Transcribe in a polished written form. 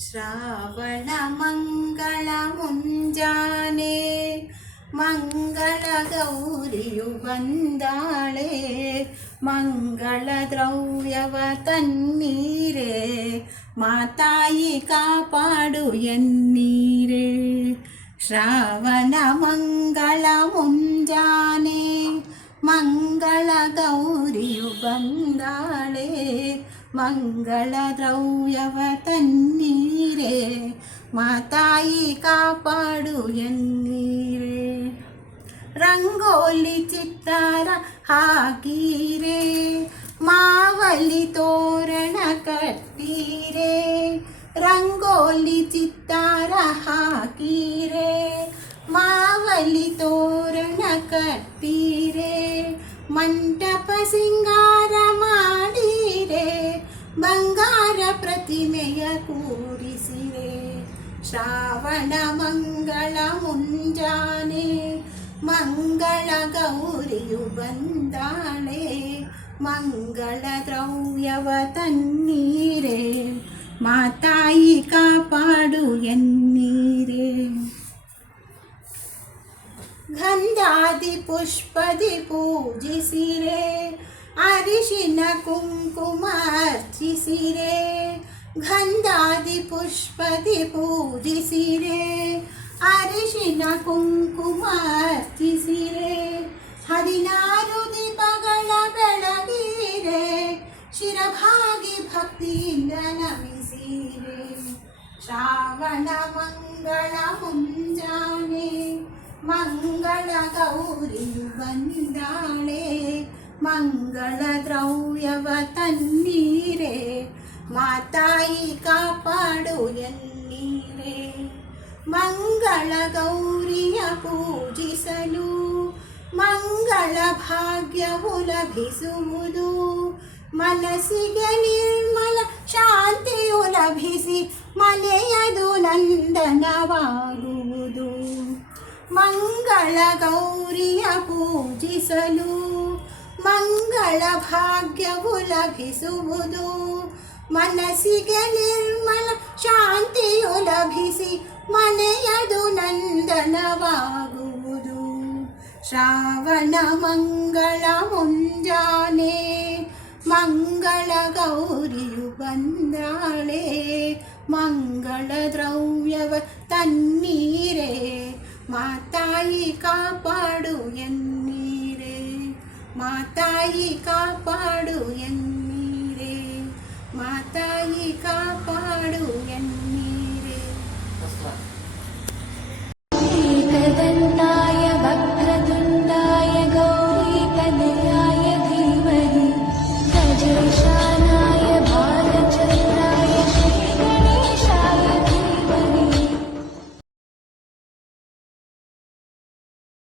ಶ್ರಾವಣ ಮಂಗಳ ಮುಂಜಾನೆ ಮಂಗಳ ಗೌರಿಯು ಬಂದಾಳೆ, ಮಂಗಳ ದ್ರವ್ಯವ ತನ್ನೀರೆ ಮಾತಾಯಿ ಕಾಪಾಡು ಎನ್ನೀರೆ. ಶ್ರಾವಣ ಮಂಗಳ ಮುಂಜಾನೆ ಮಂಗಳ ಗೌರಿಯು ಬಂದಾಳೆ, ಮಂಗಳ ದ್ರವ್ಯವ ತನ್ನೀರೆ ಮಾತಾಯಿ ಕಾಪಾಡು ಎನ್ನೀರೆ. ರಂಗೋಲಿ ಚಿತ್ತಾರ ಹಾಕೀರೆ, ಮಾವಲಿ ತೋರಣ ಕಟ್ಟೀರೆ. ರಂಗೋಲಿ ಚಿತ್ತಾರ ಹಾಕೀರೆ, ಮಾವಲಿ ತೋರಣ ಕಟ್ಟೀರೆ. ಮಂಟಪ ಸಿಂಗಾರ ಮಾಡೀರೆ, ಬಂಗಾರ ಪ್ರತಿಮೆಯ ಕೂರಿಸಿರೆ. ಶ್ರಾವಣ ಮಂಗಳ ಮುಂಜಾನೆ ಮಂಗಳ ಗೌರಿಯು ಬಂದಾಳೆ, ಮಂಗಳ ದ್ರವ್ಯವ ತನ್ನೀರೆ ಮಾತಾಯಿ ಕಾಪಾಡು ಎನ್ನೀರೆ. ಗಂಧಾದಿ ಪುಷ್ಪದಿ ಪೂಜಿಸಿರೆ, ಅರಿಶಿನ ಕುಂಕುಮ ಅರ್ಚಿಸಿರೆ. ಗಂಧಾದಿ ಪುಷ್ಪದಿ ಪೂಜಿಸಿರೆ, ಅರಿಶಿನ ಕುಂಕುಮ ಅರ್ಚಿಸಿರೆ. 16 ದೀಪಗಳ ಬೆಳಗಿರೆ, ಶಿರಭಾಗಿ ಭಕ್ತಿಯಿಂದ ನಮಿಸಿರೆ. ಶ್ರಾವಣ ಮಂಗಳ ಮುಂಜಾನೆ ಮಂಗಳ ಗೌರಿಯು ಬಂದಾಳೆ, ಮಂಗಳ ದ್ರವ್ಯವ ತನ್ನೀರೆ ಮಾತಾಯಿ ಕಾಪಾಡು ಎನ್ನೀರೆ. ಮಂಗಳ ಗೌರಿಯ ಪೂಜಿಸಲು ಮಂಗಳ ಭಾಗ್ಯವು ಲಭಿಸುವುದು, ಮನಸ್ಸಿಗೆ ನಿರ್ಮಲ ಶಾಂತಿಯು ಲಭಿಸಿ ಮನೆಯದು ನಂದನವಾಗುವುದು. ಮಂಗಳ ಗೌರಿಯ ಪೂಜಿಸಲು ಮಂಗಳ ಭಾಗ್ಯವು ಲಭಿಸುವುದು, ಮನಸ್ಸಿಗೆ ನಿರ್ಮಲ ಶಾಂತಿಯು ಲಭಿಸಿ ಮನೆಯದು ನಂದನವಾಗುವುದು. ಶ್ರಾವಣ ಮಂಗಳ ಮುಂಜಾನೆ ಮಂಗಳ ಗೌರಿಯು ಬಂದಾಳೆ, ಮಂಗಳ ದ್ರವ್ಯವ ತನ್ನೀರೆ ಮಾತಾಯಿ ಕಾಪಾಡು ಎನ್ನೀರೆ. ಮಾತಾಯಿ ಕಾಪಾಡು ಎನ್ನೀರೆ, ಮಾತಾಯಿ ಕಾಪಾಡು